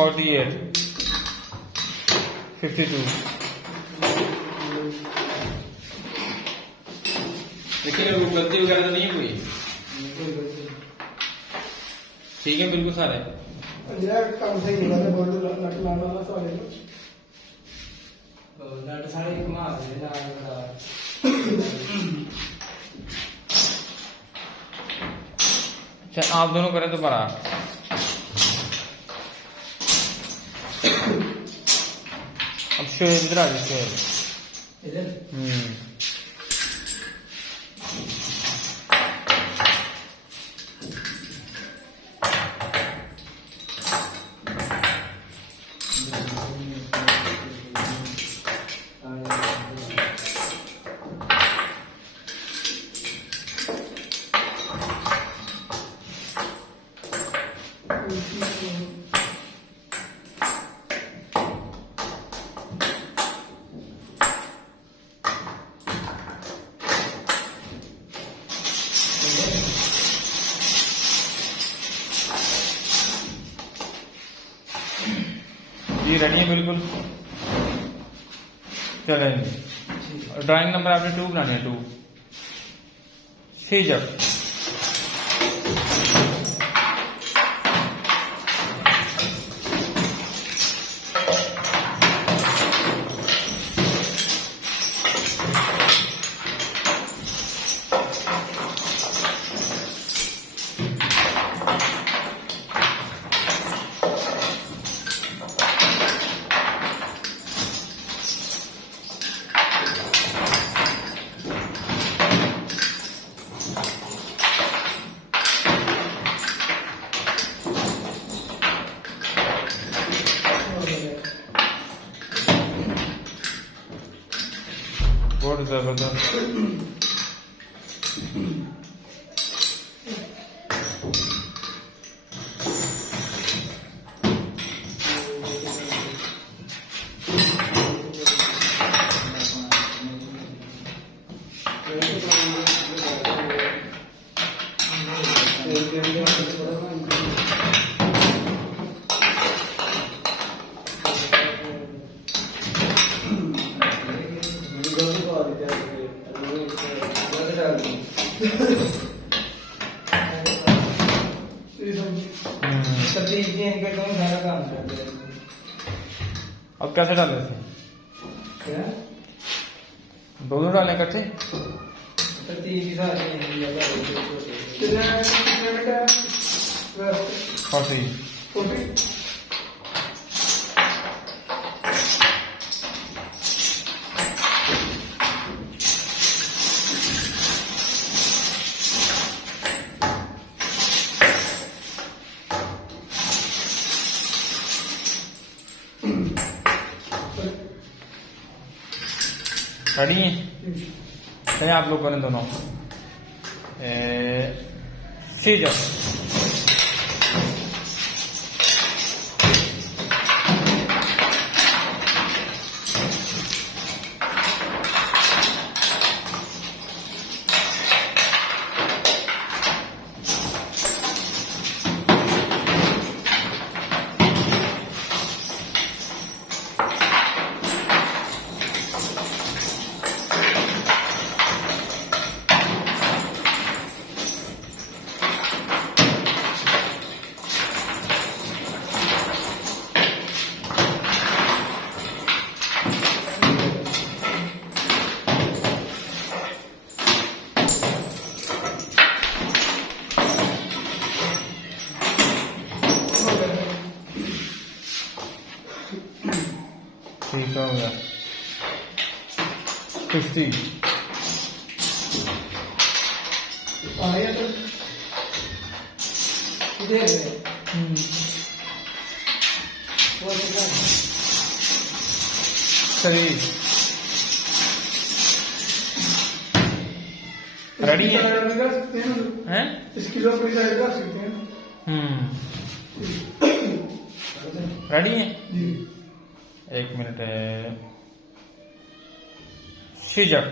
48, 52। देखिए वो गलती वगैरह तो नहीं है कोई? ठीक है बिल्कुल सारे। काम सही नहीं है, बोल दो नट मारना सारे नट सारे एक मार दे ना। अच्छा आप दोनों करें दोबारा। अब शोएब इधर आ जाओ शोएब। इधर जी रेडी है बिल्कुल। चलेंगे ड्राइंग नंबर आपने 2 बनाने हैं। 2 सीजर बहुत जबरदस्त। सारा काम कर दिया। अब कैसे डाले थे? क्या? दोनों डालें इकट्ठे? तीन की सारी कितने मिनट है? 40। 40 रेडी है? चलिए आप लोग करें दोनों। सीजर ठीक हो गया। 50 आया तो इधर वो सही रेडी है? कर सकते हैं हैं? इस किलो पर साइड कर सकते हैं। रेडी है? जी 1 मिनट है। सीजर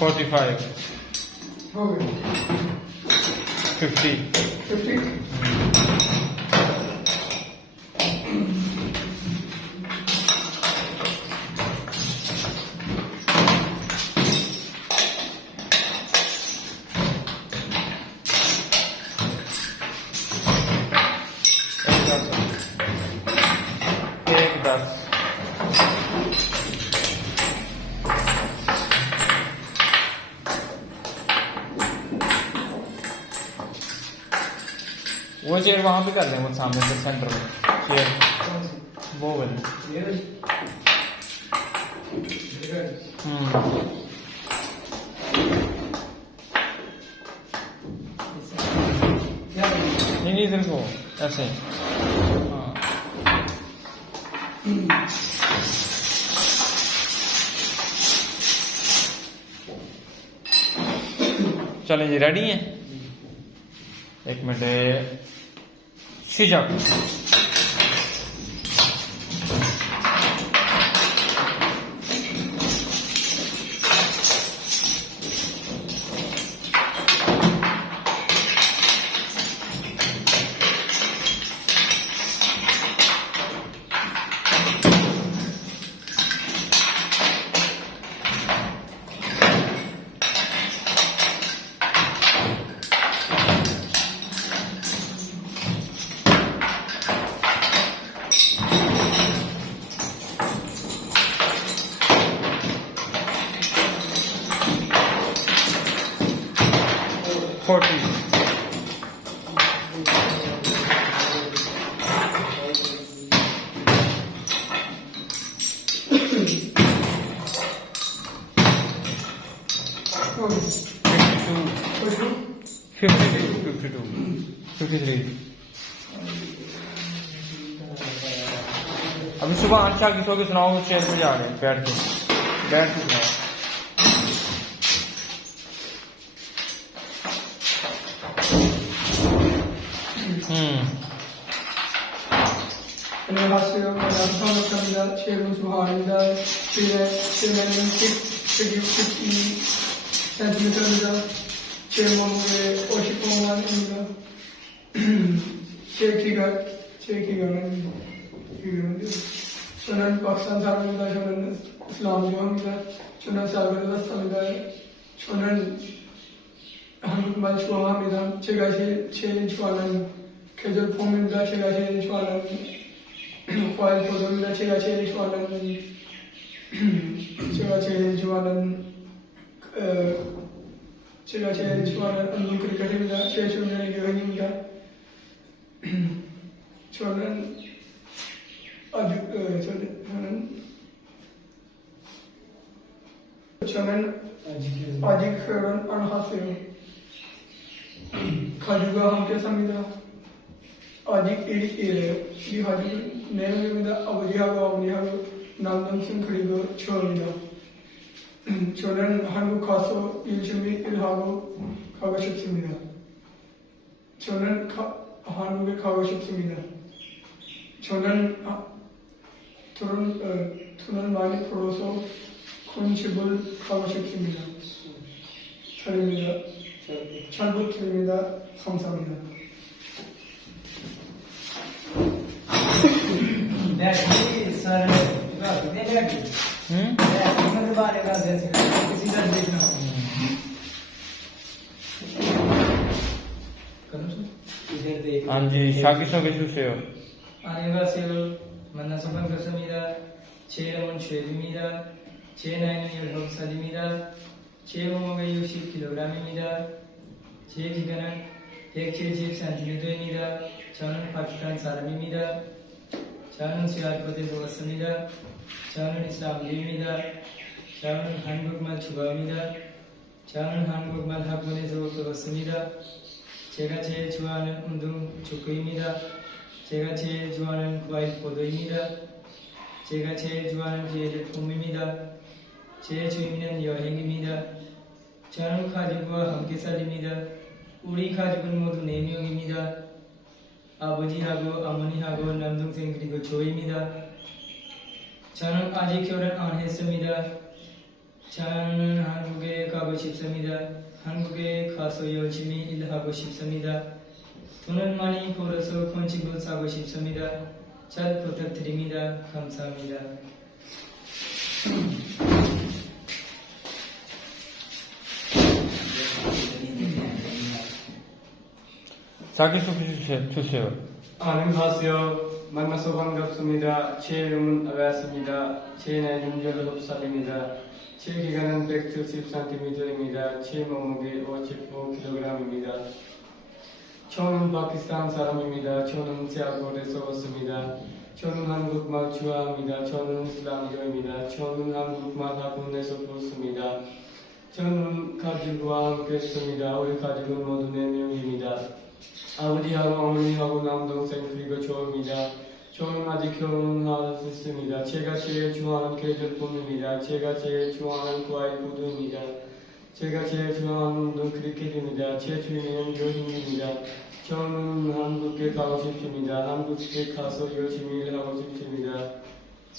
45 हो गए 50 50 एक 10 वो चेयर वहां पे कर लें वो सामने से सेंटर में चेयर कौन सी वो वाली ये वाली? ये वाली? क्या वाली? नहीं इधर को ऐसे हाँ चलें जी रेडी हैं एक मिनट शिजा फोर्टी हो गए 52 53 अभी सुबह अच्छा किसो के सुनाओ चेयर पे जा रहे हैं बैठ के सुनाओ 안녕하세요. 반갑습니다. 최근 수화입니다. 제는 162cm입니다. 제 몸무게 55만입니다. 제 키가는 저는 박산 사람입니다. 저는 이슬람 좋아합니다. 저는 살바도르 삽니다. 저는 한국말 좋아합니다. 제가 제일 좋아하는 계절 봄입니다. 제가 제일 좋아하는 과일 포도입니다. 제가 제일 좋아하는 운동 크리켓입니다. 제 좋아하는 여행입니다. 저는 아직 결혼 안 하세요. 가족과 함께 삽니다. 아직 일이에요. 이 가족은 4명입니다. 아버지하고 어머니하고 남동생 그리고 저입니다. 저는 한국 가서 열심히 일하고 가고 싶습니다. 저는 한국에 가고 싶습니다. 저는 돈을 많이 벌어서 큰 집을 가고 싶습니다. 잘 부탁드립니다. 감사합니다. बैटरी सर कितने बैटरी बैटरी बारे का जैसे किसी का देखना इधर देख हाँ जी शाकिसो के 주세요 안녕하세요. 만나서 반갑습니다. 제 이름은 최주입니다. 제 나이는 19살입니다. 제 몸무게 60kg입니다. 제 기간은 170cm입니다. 저는 파키스탄 사람입니다. 저는 시아트에 왔습니다. 저는 이슬람교입니다. 저는 한국말 좋아합니다. 저는 한국말 학원에서 배웠습니다. 제가 제일 좋아하는 운동 축구입니다. 제가 제일 좋아하는 과일 포도입니다. 제가 제일 좋아하는 계절 봄입니다. 제 취미는 여행입니다. 저는 가족과 함께 살입니다. 우리 가족은 모두 4명입니다. 아버지하고 어머니하고 남동생 그리고 저입니다. 저는 아직 결혼 안 했습니다. 저는 한국에 가고 싶습니다. 한국에 가서 열심히 일하고 싶습니다. 돈을 많이 벌어서 건축을 사고 싶습니다. 잘 부탁드립니다. 감사합니다. 자기소개 주세요. 안녕하세요. 만나서 반갑습니다. 제 이름은 아베아스입니다. 제 나이는 19살입니다. 제 기간은 170cm입니다. 제 몸무게 55kg입니다. 저는 파키스탄 사람입니다. 저는 세아골에서 왔습니다. 저는 한국말 좋아합니다. 저는 이슬람교입니다. 저는 한국말 학원에서 배웠습니다. 저는 가족과 함께 했습니다. 우리 가족은 모두 4명입니다. 아버지하고 어머니하고 남동생 그리고 저입니다. 저는 아직 결혼할 수 있습니다. 제가 제일 좋아하는 계절품입니다. 제가 제일 좋아하는 과일 구두입니다. 제가 제일 좋아하는 운동 크리켓입니다. 제 취미는 여행입니다. 저는 한국에 가고 싶습니다. 한국에 가서 열심히 일하고 싶습니다.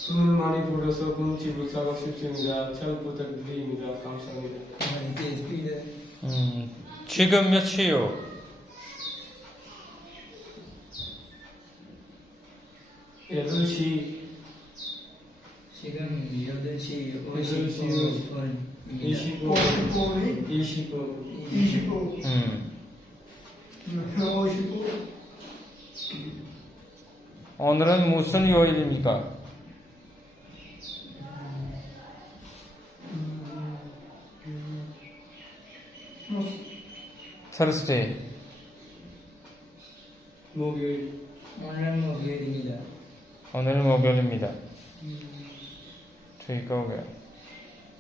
돈을 많이 벌어서 군집을 사고 싶습니다. 잘 부탁드립니다. 감사합니다. 지금 몇이요? 8시 지금 8시 50분 50분입니다. 25분 25. 오늘은 무슨 요일입니까? Thursday. 목요일 오늘은 목요일입니다. 오늘은 목요일입니다. 저희가 오게요.